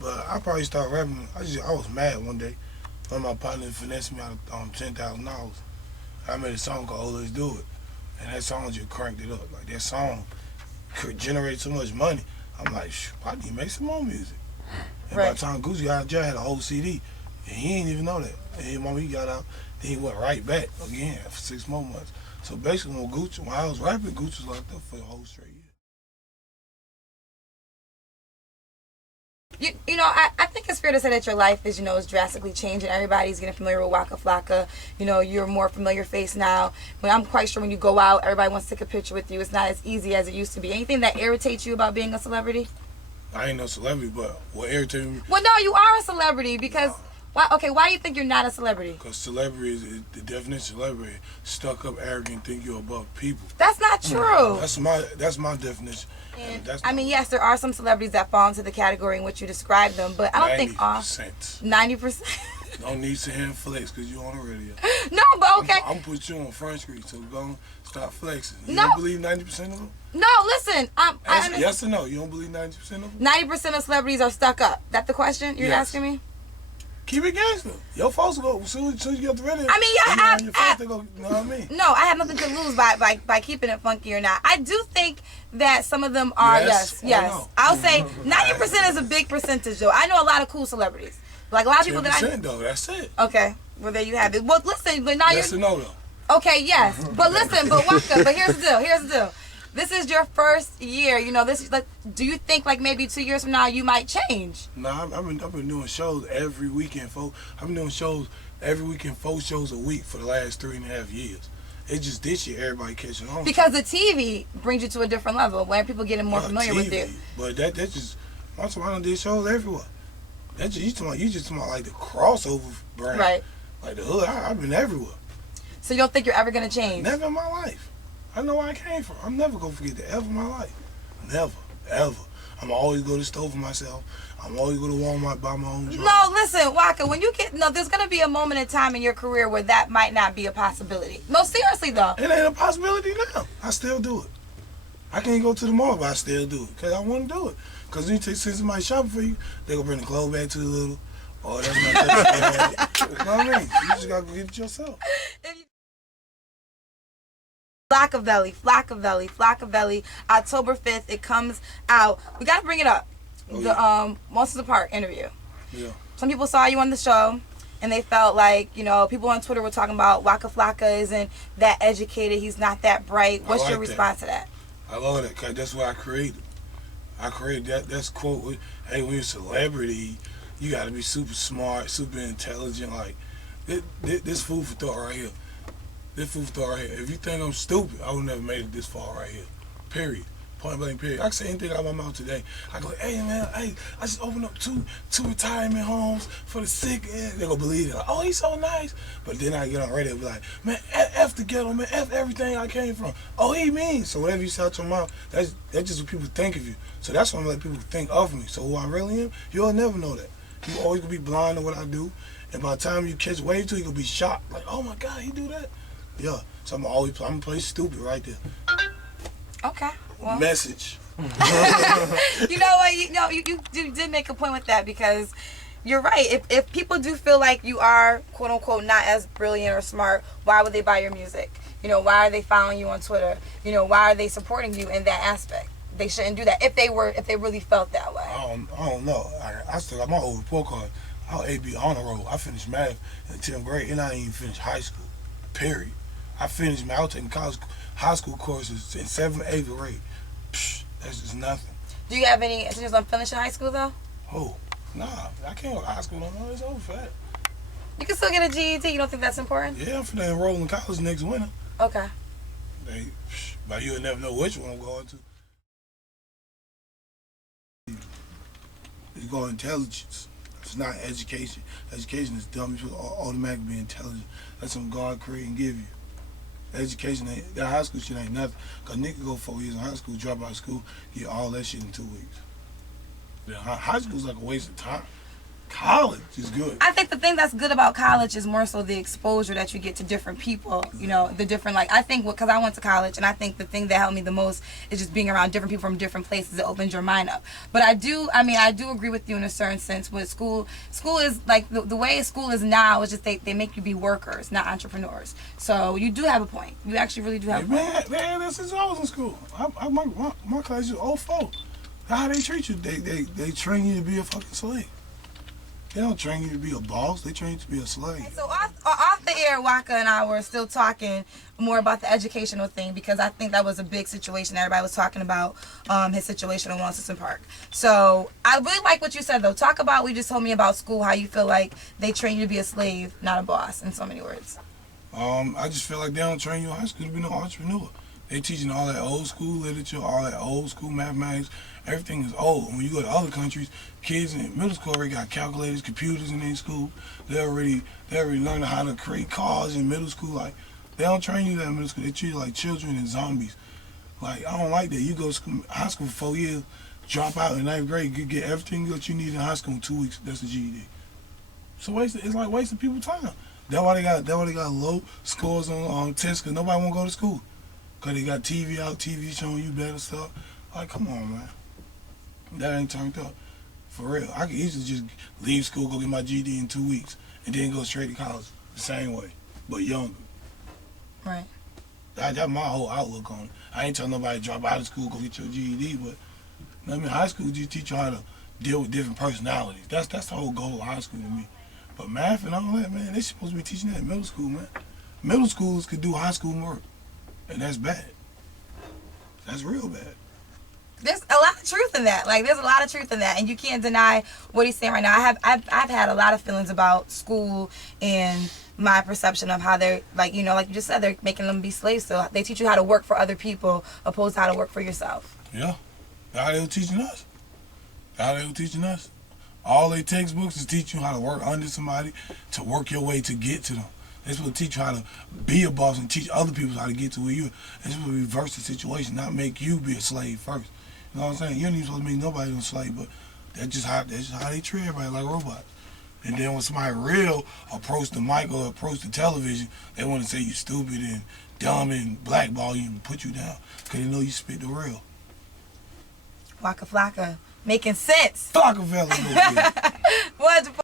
But I probably started rapping. I was mad one day. One of my partners finessed me out of $10,000. I made a song called "Oh Let's Do It," and that song just cranked it up. Like that song could generate so much money. I'm like, I need to make some more music. And by the time Gucci got out of jail, I had a whole CD, and he didn't even know that. And he got out, then he went right back again for 6 more months. So basically, when I was rapping, Gucci was locked up for the whole straight year. I think it's fair to say that your life is drastically changing. Everybody's getting familiar with Waka Flocka. You're a more familiar face now. But I'm quite sure when you go out, everybody wants to take a picture with you. It's not as easy as it used to be. Anything that irritates you about being a celebrity? I ain't no celebrity, but what irritates me... Well, no, you are a celebrity because... Why do you think you're not a celebrity? Because celebrity is the definition of celebrity. Stuck up, arrogant, think you're above people. That's not true. That's my definition. And yes, there are some celebrities that fall into the category in which you describe them, but I don't think all 90%. Don't need to hand flex because you're on the radio. No, but okay. I'm put you on Front Street, so go stop flexing. You don't believe 90% of them? No, listen. Yes or no? You don't believe 90% of them? 90% of celebrities are stuck up. That's the question you're asking me? Keep it gangster. Your folks go as soon as you get the radio. I mean, you know what I mean? No, I have nothing to lose by keeping it funky or not. I do think that some of them are yes. I'll say 90% is a big percentage though. I know a lot of cool celebrities, like a lot of people that I. Though, that's it. Okay, well there you have it. Well, listen, but now yes or no though. Okay, yes, but listen, but Waka, but here's the deal. This is your first year, this is like. Do you think like maybe 2 years from now you might change? Nah, I've been doing shows every weekend, folks. I've been doing shows every weekend, 4 shows a week for the last 3.5 years. It's just this year everybody catching on. Because the TV brings you to a different level where people getting more familiar with you. But that's just I done did shows everywhere. That's just you just talking about like the crossover brand, right? Like the hood. I've been everywhere. So you don't think you're ever gonna change? Never in my life. I know where I came from. I'm never gonna forget that ever in my life. Never, ever. I'm always go to the store for myself. I'm always go to Walmart buy my own drugs. No, listen, Waka. When you there's gonna be a moment in time in your career where that might not be a possibility. No, seriously though. It ain't a possibility now. I still do it. I can't go to the mall, but I still do it because I want to do it. Because when you take somebody shopping for you, they gonna bring the clothes back too little. Oh, that's not that. You know what I mean? You just gotta go get it yourself. Flocka, October 5th. It comes out. We gotta bring it up. The Monsters Apart interview. Yeah. Some people saw you on the show, and they felt like people on Twitter were talking about Waka Flocka isn't that educated. He's not that bright. What's your response to that? I love that because that's what I created. I created that. That's quote. Hey, when you're a celebrity, you gotta be super smart, super intelligent. Like this food for thought right here. This food for thought right here. If you think I'm stupid, I would never made it this far right here. Period. Point blank period. I can say anything out of my mouth today. I go, hey man, I just opened up two retirement homes for the sick. And they gonna believe it. Like, oh, he's so nice. But then I get on radio and be like, man, F the ghetto, man, F everything I came from. Oh, he mean. So whatever you say out your mouth, that's just what people think of you. So that's what I'm letting people think of me. So who I really am, you'll never know that. You always gonna be blind to what I do. And by the time you catch wave to, you gonna be shocked. Like, oh my God, he do that? Yeah. So I'm gonna play stupid right there. Okay. Well. Message. You know what? You did make a point with that because you're right. If people do feel like you are quote unquote not as brilliant or smart, why would they buy your music? Why are they following you on Twitter? Why are they supporting you in that aspect? They shouldn't do that if they really felt that way. I don't know. I still got my old report card. I was AB honor roll. I finished math in 10th grade and I didn't even finish high school. Period. I finished math. I was taking high school courses in 7th, 8th grade. Psh, that's just nothing. Do you have any intentions on finishing high school though? Oh, nah. I can't go to high school no more. It's over for that. You can still get a GED. You don't think that's important? Yeah, I'm finna enroll in college next winter. Okay. But you'll never know which one I'm going to. It's called intelligence. It's not education. Education is dumb. You're supposed to automatically be intelligent. That's something God created and give you. Education ain't, that high school shit ain't nothing. Cause nigga go 4 years in high school, drop out of school, get all that shit in 2 weeks. Yeah, high school's like a waste of time. College is good. I think the thing that's good about college is more so the exposure that you get to different people. You know, the different, like, I think, because I went to college, and I think the thing that helped me the most is just being around different people from different places. It opens your mind up. But I do agree with you in a certain sense. With school is, like, the way school is now is just they make you be workers, not entrepreneurs. So you do have a point. You actually really do have a point. Man, that's since I was in school. My class is 04. How they treat you? They train you to be a fucking slave. They don't train you to be a boss. They train you to be a slave. So off the air, Waka and I were still talking more about the educational thing, because I think that was a big situation. Everybody was talking about his situation in Washington Park. So I really like what you said, though. Talk about, we just told me about school, how you feel like they train you to be a slave, not a boss, in so many words. I just feel like they don't train you in high school to be no entrepreneur. They teaching all that old school literature, all that old school mathematics. Everything is old. When you go to other countries, kids in middle school already got calculators, computers in their school. They already learning how to create cars in middle school. Like, they don't train you that in middle school. They treat you like children and zombies. Like, I don't like that. You go to school, high school for 4 years, drop out in 9th grade, you get everything that you need in high school in 2 weeks. That's the GED. So it's like wasting people's time. That's why they got low scores on tests, because nobody want to go to school. Because they got TV out, TV showing you better stuff. Like, come on, man. That ain't turned up. For real. I could easily just leave school, go get my GED in 2 weeks, and then go straight to college the same way, but younger. Right. That's my whole outlook on it. I ain't telling nobody to drop out of school, go get your GED, but I mean, high school just teach you how to deal with different personalities. That's the whole goal of high school to me. But math and all that, man, they supposed to be teaching that in middle school, man. Middle schools could do high school work, and that's bad. That's real bad. There's a lot of truth in that. Like, there's a lot of truth in that, and you can't deny what he's saying right now. I've had a lot of feelings about school and my perception of how they're, like, you know, like you just said, they're making them be slaves. So they teach you how to work for other people opposed to how to work for yourself. Yeah, that's how they were teaching us. That's how they were teaching us. All they textbooks is teach you how to work under somebody, to work your way to get to them. They're supposed to teach you how to be a boss and teach other people how to get to where you are. They're supposed to reverse the situation, not make you be a slave first. You know what I'm saying? You ain't even supposed to make nobody a slave, but that's just how they treat everybody, like robots. And then when somebody real approach the mic or approach the television, they want to say you stupid and dumb and blackball you and put you down because they know you spit the real. Waka Flocka, making sense. Flocka.